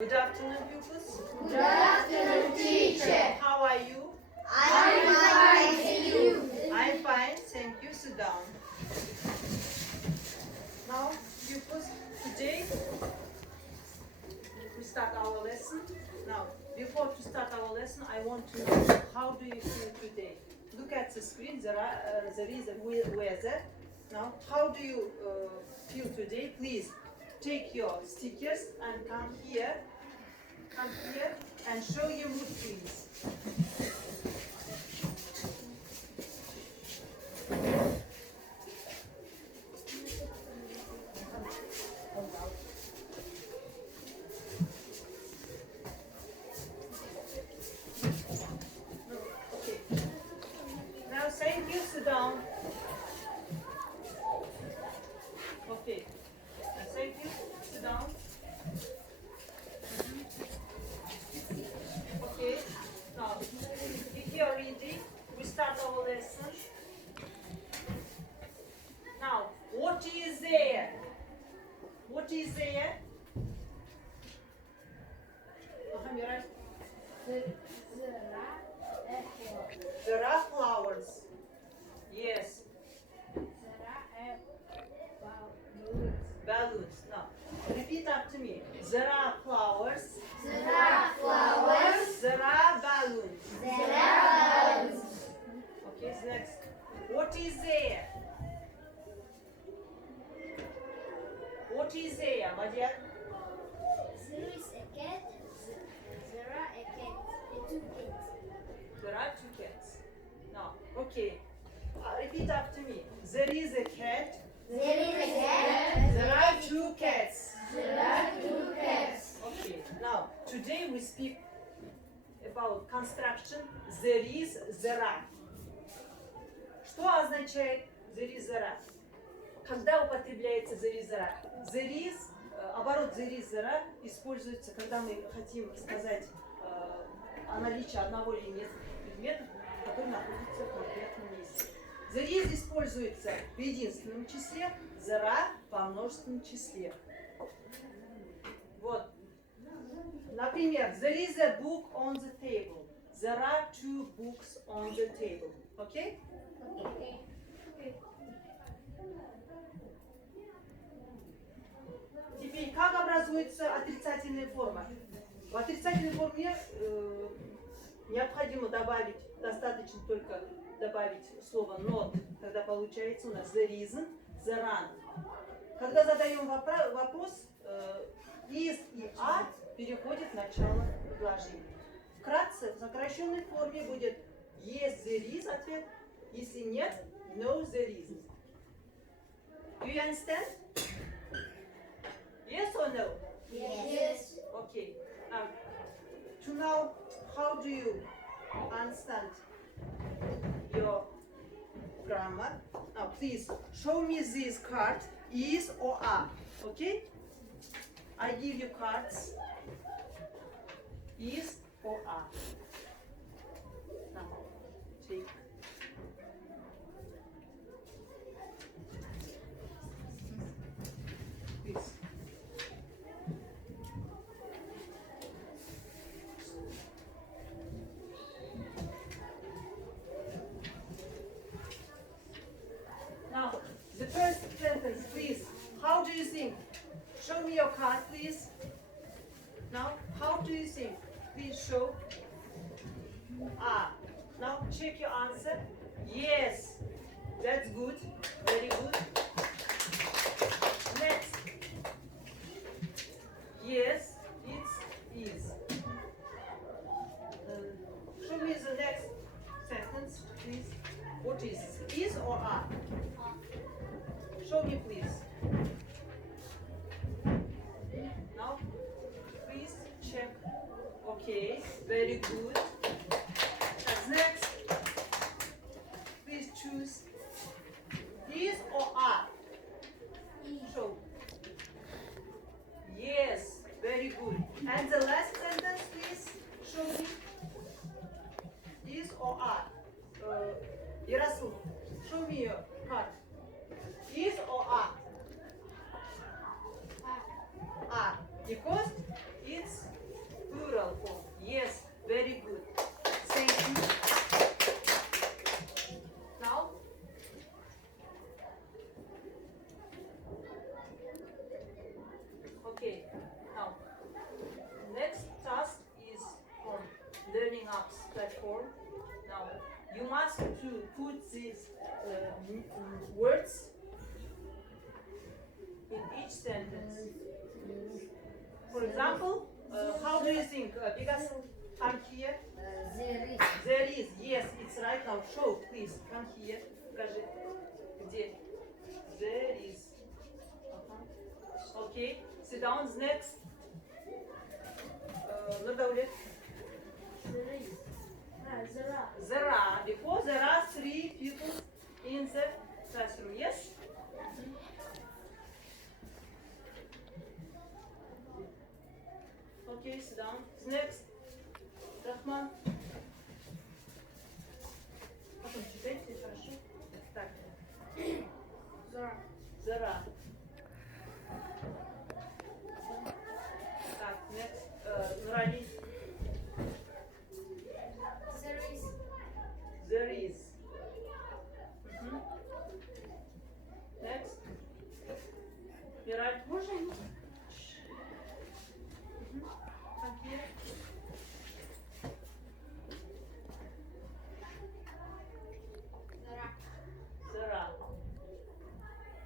Good afternoon, pupils. Good afternoon, teacher. How are you? I'm fine, thank you. I'm fine, thank you. Sit down. Now, pupils, today we start our lesson. Now, before to start our lesson, I want to know how do you feel today? Look at the screen. There is a weather. Now, how do you feel today? Please take your stickers and come here and show your mood, please. Okay. Now, thank you. Sit down. Okay. Thank you. Sit down. Okay. Now, if you are ready, we start our lesson. Now, what is there? What is there? Miray. There are flowers. Yes. Balloons. Now, repeat after me. There are flowers. There are flowers. There are balloons. There are balloons. Okay, so next. What is there? What is there, my dear? There is a cat. There are a cat. Two cats. There are two cats. Now, okay. Repeat after me. There is a cat. There is a cat. There are two cats. There are two cats. Okay. Now, today we speak about construction. There is, there are. Что означает there is, there are? Когда употребляется there is, there are? There is, оборот there is, there are используется, когда мы хотим сказать о наличии одного или нескольких предметов, которые находятся в конкретном месте. There is используется в единственном числе, there are во множественном числе. Вот. Например, there is a book on the table. There are two books on the table. Okay? Okay. Теперь, как образуется отрицательная форма? В отрицательной форме необходимо добавить, достаточно только добавить слово not, тогда получается у нас the reason, the run. Когда задаем вопрос, is и are переходит в начало предложения. Вкратце, в сокращенной форме будет yes, there is ответ, если нет, no, there isn't. Do you understand? Yes or no? Yes. Okay. To know how do you understand your grammar? Now, please show me this card. Is or are? Okay? I give you cards. Is or are? Now, take. This. Now, the first sentence, please. How do you think? Show me your card, please. Now, how do you think? Please show. Ah. Now, check your answer. Yes. That's good. Very good. Next. Yes, it is. Show me the next sentence, please. What is? Is or are? Show me, please. Now, please check. Okay, very good. And next, please choose. Is or are? Show. Yes, very good. And the last sentence, please show me. Is or are? Yarasul, show me your card. Is or are? Are. Because it's example, how do you think? Because come here. There is. There is, yes, it's right now. Show, please. Come here. Покажи. Где? There is. Okay. Sit down. Next. Nurdaulет. There is. There are. There are. Because there are 3 people in the classroom. Yes? Okay, sit down. Next. Рахман. Потом читайте, хорошо? Так. There. Зара. Так, next. Нурали. There is. There is. Мгм. Next. Мираль. Можно? Мгм. Come here. There are. Zara.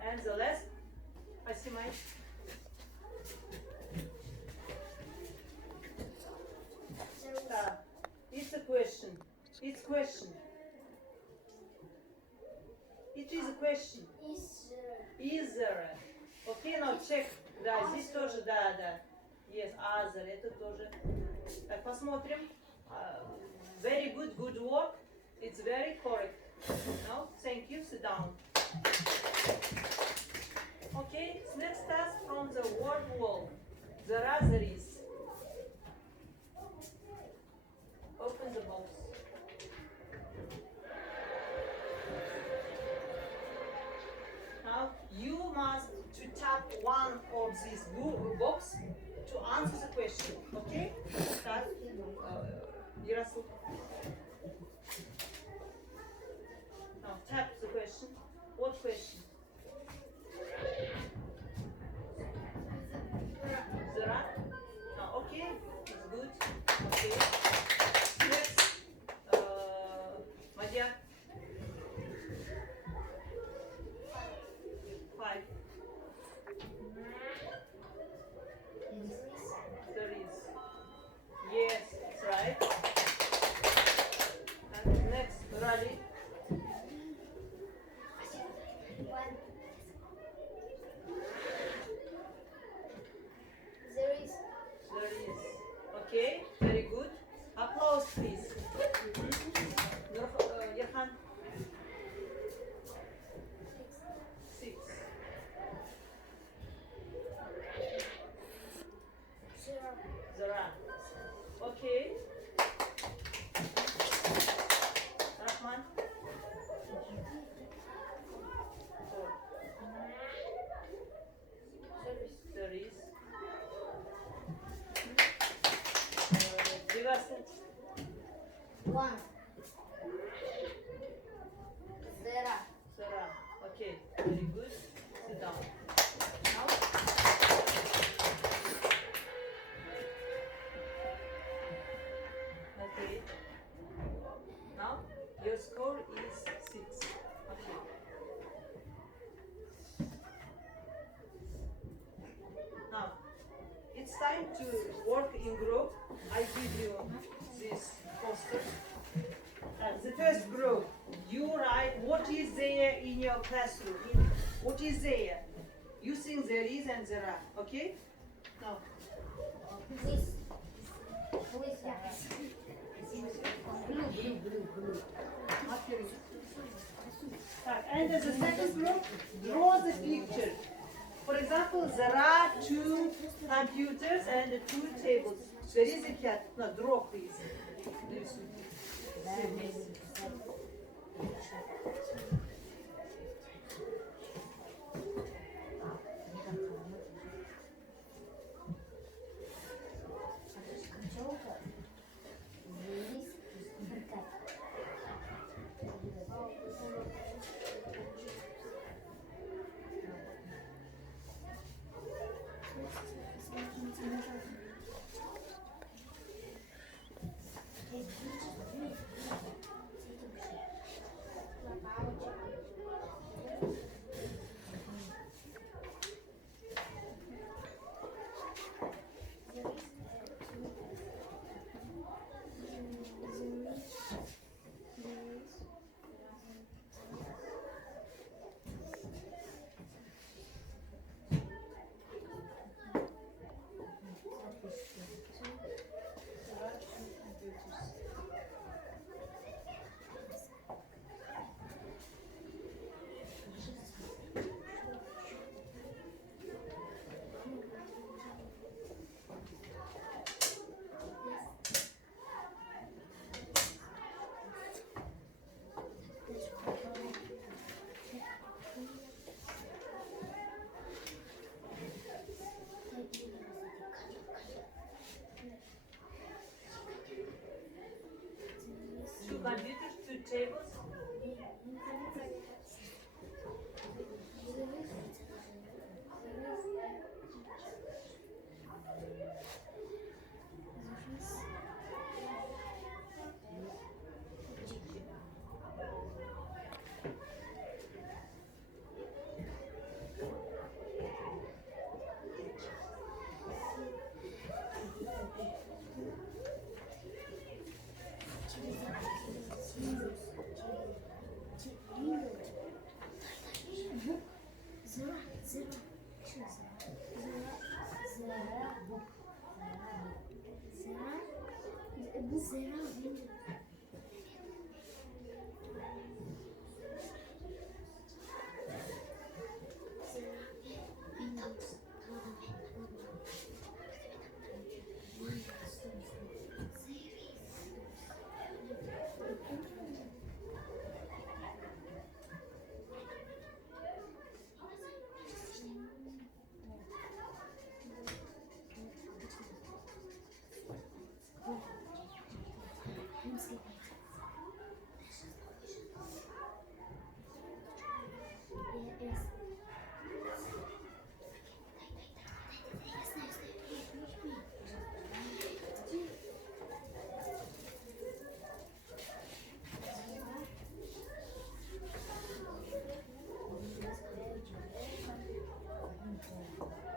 And the last. Асимай. There is. Так. It's a question. It's question. It is a question. Is there. Is there? Okay, now check. Да, здесь тоже, да, да. Yes, other, это тоже. Так, посмотрим. Very good, good work. It's very correct. No, thank you. Sit down. Okay, next task from the word wall. There are, there is. Open the box. Now you must to tap one of these box to answer the question. Okay? Start. Ярослав. Now tap the question. What question? Zara? Now okay, it's good. Okay. Next. Madhya. 5. There is. Yes, it's right. And next, Rally. One. There is. There is. Okay, very good. Applause, please. Yerhan. 6. Zero. Zara. Okay. Rahman. 4. There is. There is. Divasa. One. There are. Zara. Okay, very good. Sit down. Now. Okay. Now your score is 6. Okay. Now it's time to work in group. I give you this poster. The first group, you write what is there in your classroom. What is there? You think there is and there are. Okay? Now. This. Blue. And as a second group, draw the picture. For example, there are 2 computers and 2 tables. There is a cat. No, draw please. Напалочек. computers, 2 tables.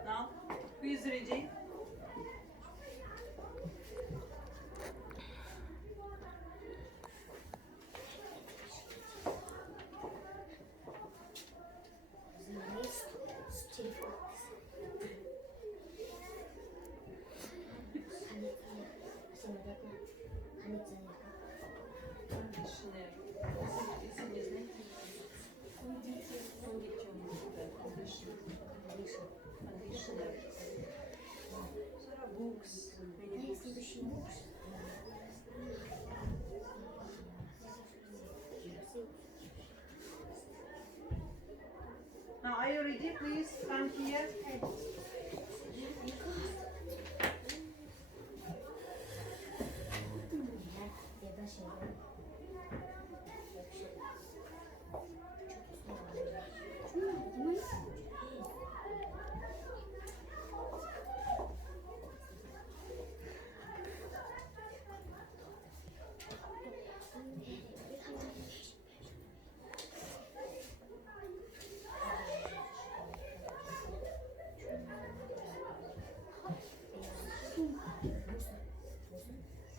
Now, who is ready? Conditioner. Если не знаете, conditioner. Sonra books. Many books. Now, are you ready? Please come here.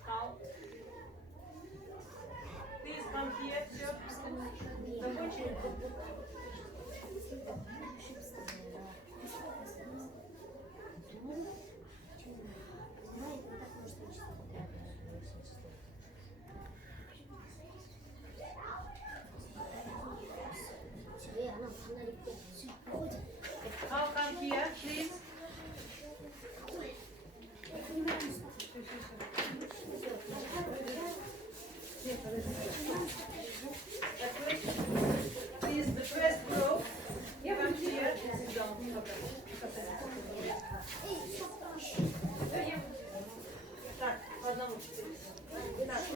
Now, please come here. Все. Закончили? Now come here, please. Please, the first row. Come here. Sit down. Так, по одному.